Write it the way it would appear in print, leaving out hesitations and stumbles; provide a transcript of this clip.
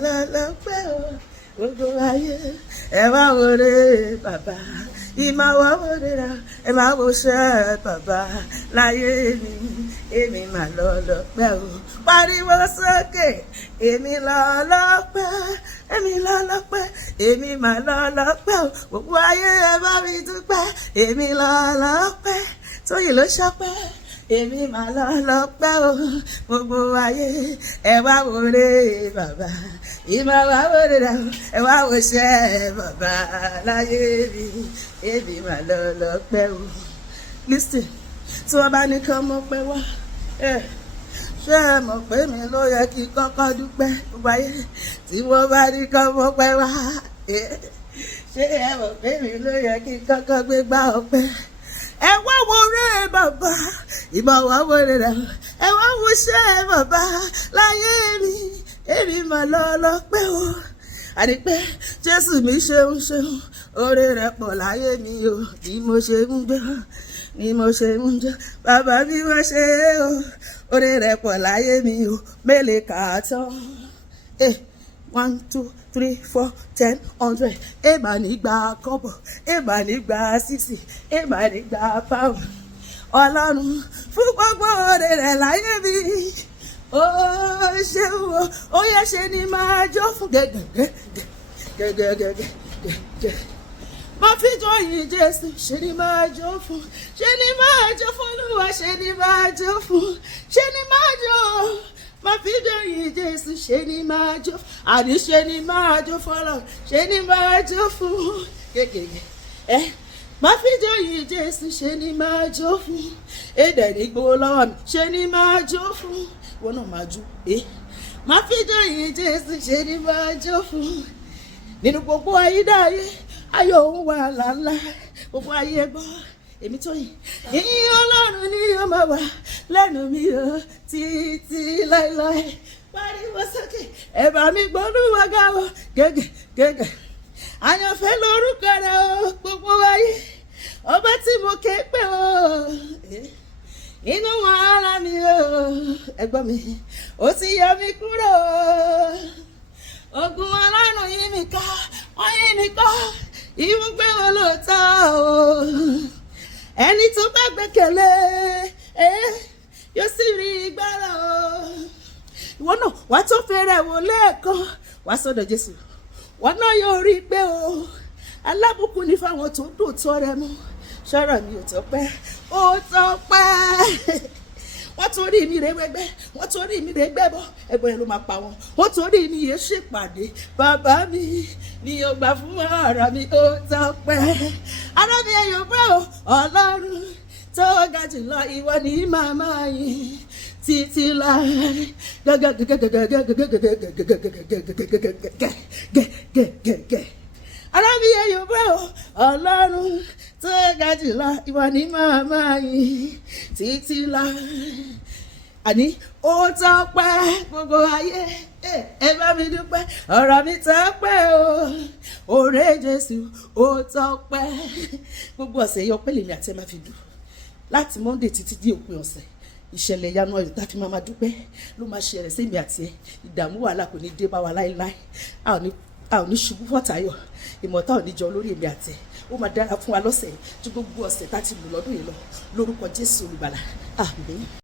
lọ́lọ́pẹ́ o gbogbo ayé ẹ wá wọlé bàbá ìmọ̀ wá wọlé ra ẹ máa wo ṣẹ́ bàbá láyé mi èmi mà lọ́lọ́pẹ́ o pariwo sókè èmi lọ́lọ́pẹ́ èmi lọ́lọ́pẹ́ èmi mà lọ́lọ́pẹ́ o gbogbo ayé ẹ bá mi dúpẹ́ èmi lọ́lọ́pẹ́ Tóyìn ló ṣọpẹ́ èmi mà lọ́lọ́pẹ́ o gbogbo ayé ẹ wá wọlé bàbá ìmọ̀ wá wọlé ra ẹ wá wo ṣẹ́ bàbá láyé mi èmi mà lọ́lọ́pẹ́ o. Listen, tí wọ́n bá ní kí ọmọ pẹ́ wá ṣé ẹ mọ̀ pé mi ló yẹ kí kọ́kọ́ dúpẹ́ gbogbo ayé tí wọ́n bá ní kí ọmọ pẹ́ wá ṣé ẹ mọ̀ pé mi ló yẹ kí kọ́kọ́ gbé gbá ọpẹ́. Ẹ wá wo rẹ̀ bàbá ìmọ̀ wá wọlé rẹ̀ ẹ wá wo ṣẹ́ bàbá láyé mi èmi mà lọ́lọ́pẹ́ o. Àní pé Jésù mi ṣeun oore rẹ̀ pọ̀ láyé mi o bí mo ṣe ń gbé ni mo ṣe ń jẹ́ bàbá bí wọ́n ṣe o oore rẹ̀ pọ̀ láyé mi o mélòó kà á tán 1 2 3 4 10 100 èèmà nígbà kọ́bọ̀ èèmà nígbà 60 èèmà nígbà pound Ọlọ́run fún gbogbo oore rẹ̀ láyé mi ó ṣeun ó yẹ ṣe ni máa jó fún gẹ́gẹ́gẹ́gẹ́gẹ́gẹ́gẹ́ mo fi jọyìn Jésù ṣe ni máa jó fún ṣe ni máa jó fún Olúwa ṣe ni máa jó fún ṣe ni máa jó mo fi jọyìn Jésù ṣe ni máa jó àní ṣe ni máa jó fọlọ ṣe ni máa jó fún gẹ́gẹ́gẹ́ mo fi jọyìn Jésù ṣe ni máa jó fún èdè ní gbowó lọ́wọ́ mi ṣe ni máa jó fún wọn náà máa jó mo fi jọyìn Jésù ṣe ni máa jó fún nínú gbogbo ayédáyé ayọ̀ òun wà lálá gbogbo ayé gbọ́ èmi Tóyìn ìyìn Ọlọ́run ni yóò máa wà lẹ́nu mi o títí láéláé pariwo sókè ẹ bá mi gbọ́dúnwá ga o gẹ́gẹ́ àyànfẹ́ lórúkọ rẹ̀ o gbogbo ayé ọba tí mo ké pé o inú wàhálà mi o ẹ̀gbọ́n mi ó ti yọ mí kúrò ogun Ọlọ́run yí mi ká wọ́n yí mi ká ìwúgbé wọn lóòótọ́ o ẹni tó bá gbẹ́kẹ̀lé yóò sì rí ìgbàlà o. Ìwọ náà wà tó fẹ́rẹ̀ wò lẹ́ẹ̀kan wá sọ́dọ̀ Jésù wọn náà yóò rí i pé o alábùkún ní fáwọn tó dùn tó rẹ mú sọ̀rọ̀ mi ò tọ́pẹ́ ó tọ́pẹ́ wọ́n torí mi rẹ̀ wẹ́gbẹ́ wọ́n torí mi rẹ̀ gbẹ́bọ́ ẹ̀gbọ́n yẹn ló máa pa wọn wọ́n torí mi yẹn ṣèpàdé bàbá mi ni yóò gbà fún ara mi ó tọ́pẹ́ ara mi ẹ̀ yóò bá o Ọlọ́run tó ga jùlọ ìwọ ni màmá yìí títí láì gẹ́gẹ́gẹ́gẹ́gẹ́gẹ́gẹ́gẹ́gẹ́gẹ́gẹ́gẹ́gẹ́ ara mi ẹ̀ yóò bá o Ọlọ́run tó ga jùlọ ìwọ ni màmá yìí títí láì àní ó tọ́pẹ́ gbogbo ayé ẹ bá mi dúpẹ́ ọ̀rọ̀ mi tọ́pẹ́ o oore Jésù ó tọ́pẹ́ gbogbo ọ̀sẹ̀ yọ pẹ́lẹ́ mi àti ẹ máa fi dùn láti Monday títí di òpin ọ̀sẹ̀ ìṣẹ̀lẹ̀ ìyanu ọ̀yọ́ tá a fi máa dúpẹ́ ló máa ṣẹlẹ̀ sí mi àti ẹ ìdààmú wàhálà kò ní dé bá wa láéláé a ò ní ṣubú fọ́tàyọ̀ ìmọ̀ta ò ní jọ lórí èmi àti ẹ ó máa dára fún wa lọ́sẹ̀ ju gbogbo ọ̀sẹ̀ tá a ti lò lọ́dún yìí lọ lórúkọ Jésù olùgbàlà àmín.